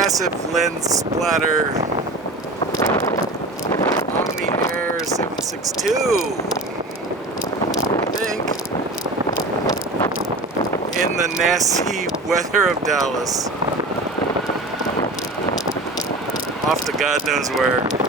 massive lens splatter. Omni Air 762. I think. In the nasty weather of Dallas. Off to God knows where.